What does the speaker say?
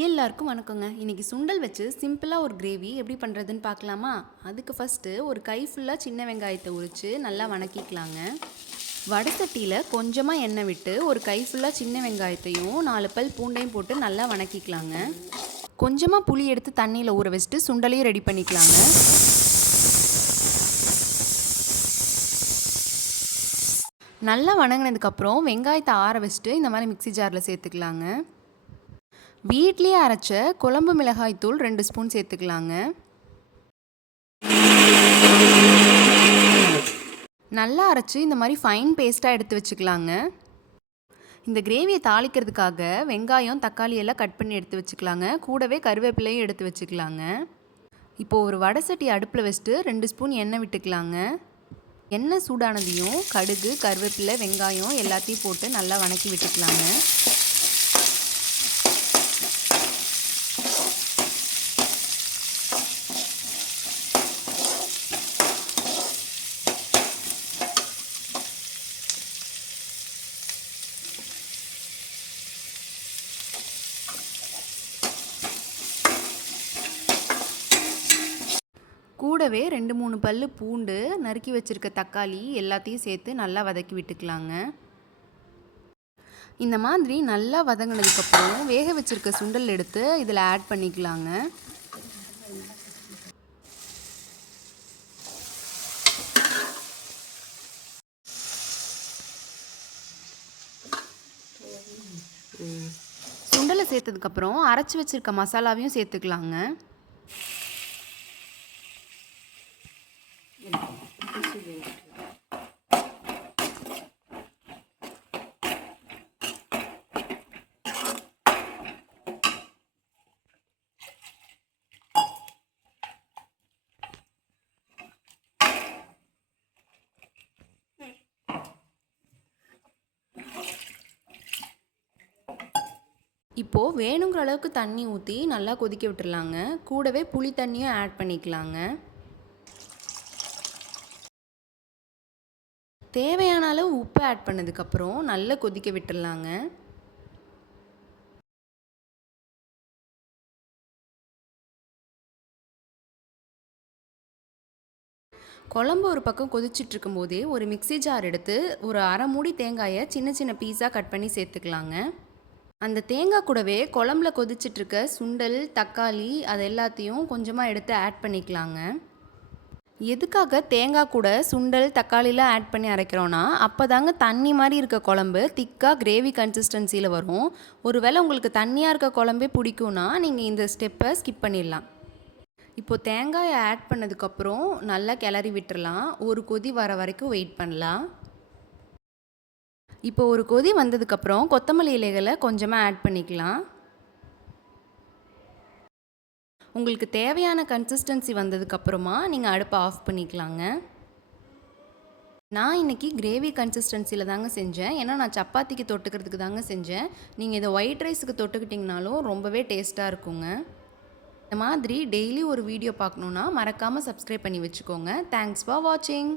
எல்லாருக்கும் வணக்கங்க. இன்றைக்கி சுண்டல் வச்சு சிம்பிளாக ஒரு கிரேவி எப்படி பண்ணுறதுன்னு பார்க்கலாமா? அதுக்கு ஃபஸ்ட்டு ஒரு கை ஃபுல்லாக சின்ன வெங்காயத்தை உரித்து நல்லா வணக்கிக்கலாங்க. வடை சட்டியில் கொஞ்சமாக எண்ணெய் விட்டு ஒரு கை ஃபுல்லாக சின்ன வெங்காயத்தையும் 4 பல் பூண்டையும் போட்டு நல்லா வணக்கிக்கலாங்க. கொஞ்சமாக புளி எடுத்து தண்ணியில் ஊற வச்சுட்டு சுண்டலையும் ரெடி பண்ணிக்கலாங்க. நல்லா வணங்கினதுக்கப்புறம் வெங்காயத்தை ஆற வச்சுட்டு இந்த மாதிரி மிக்ஸி ஜாரில் சேர்த்துக்கலாங்க. வீட்லேயே அரைச்ச குழம்பு மிளகாய் தூள் 2 ஸ்பூன் சேர்த்துக்கலாங்க. நல்லா அரைச்சி இந்த மாதிரி ஃபைன் பேஸ்ட்டாக எடுத்து வச்சுக்கலாங்க. இந்த கிரேவியை தாளிக்கிறதுக்காக வெங்காயம் தக்காளி எல்லாம் கட் பண்ணி எடுத்து வச்சுக்கலாங்க. கூடவே கருவேப்பிலையும் எடுத்து வச்சுக்கலாங்க. இப்போது ஒரு வடை சட்டி அடுப்பில் வச்சுட்டு 2 ஸ்பூன் எண்ணெய் விட்டுக்கலாங்க. எண்ணெய் சூடானதையும் கடுகு, கருவேப்பிலை, வெங்காயம் எல்லாத்தையும் போட்டு நல்லா வணக்கி விட்டுக்கலாங்க. கூடவே 2-3 பல்லு பூண்டு, நறுக்கி வச்சுருக்க தக்காளி எல்லாத்தையும் சேர்த்து நல்லா வதக்கி விட்டுக்கலாங்க. இந்த மாதிரி நல்லா வதங்கினதுக்கப்புறம் வேக வச்சுருக்க சுண்டல் எடுத்து இதில் ஆட் பண்ணிக்கலாங்க. சுண்டலை சேர்த்ததுக்கப்புறம் அரைச்சி வச்சுருக்க மசாலாவையும் சேர்த்துக்கலாங்க. இப்போது வேணுங்கிற அளவுக்கு தண்ணி ஊற்றி நல்லா கொதிக்க விட்டுடலாங்க. கூடவே புளி தண்ணியும் ஆட் பண்ணிக்கலாங்க. தேவையான அளவு உப்பு ஆட் பண்ணதுக்கப்புறம் நல்லா கொதிக்க விட்டுடலாங்க. குழம்பு ஒரு பக்கம் கொதிச்சுட்டு இருக்கும்போதே ஒரு மிக்ஸி ஜார் எடுத்து ஒரு அரை மூடி தேங்காயை சின்ன சின்ன பீஸாக கட் பண்ணி சேர்த்துக்கலாங்க. அந்த தேங்காய் கூடவே குழம்புல கொதிச்சிட்ருக்க சுண்டல், தக்காளி அது எல்லாத்தையும் கொஞ்சமாக எடுத்து ஆட் பண்ணிக்கலாங்க. எதுக்காக தேங்காய் கூட சுண்டல், தக்காளிலாம் ஆட் பண்ணி அரைக்கிறோன்னா, அப்போ தாங்க தண்ணி மாதிரி இருக்க குழம்பு திக்காக கிரேவி கன்சிஸ்டன்சியில் வரும். ஒருவேளை உங்களுக்கு தண்ணியாக இருக்க குழம்பே பிடிக்கும்னா நீங்கள் இந்த ஸ்டெப்பை ஸ்கிப் பண்ணிடலாம். இப்போது தேங்காயை ஆட் பண்ணதுக்கப்புறம் நல்லா கிளறி விட்டுறலாம். ஒரு கொதி வர வரைக்கும் வெயிட் பண்ணலாம். இப்போ ஒரு கொதி வந்ததுக்கப்புறம் கொத்தமல்லி இலைகளை கொஞ்சமாக ஆட் பண்ணிக்கலாம். உங்களுக்கு தேவையான கன்சிஸ்டன்சி வந்ததுக்கப்புறமா நீங்கள் அடுப்பை ஆஃப் பண்ணிக்கலாங்க. நான் இன்றைக்கி கிரேவி கன்சிஸ்டன்சியில் தாங்க செஞ்சேன். ஏன்னா நான் சப்பாத்திக்கு தொட்டுக்கிறதுக்கு தாங்க செஞ்சேன். நீங்கள் இதை ஒயிட் ரைஸுக்கு தொட்டுக்கிட்டிங்கனாலும் ரொம்பவே டேஸ்ட்டாக இருக்குங்க. இந்த மாதிரி டெய்லி ஒரு வீடியோ பார்க்கணுன்னா மறக்காமல் சப்ஸ்கிரைப் பண்ணி வச்சுக்கோங்க. தேங்க்ஸ் ஃபார் வாட்சிங்.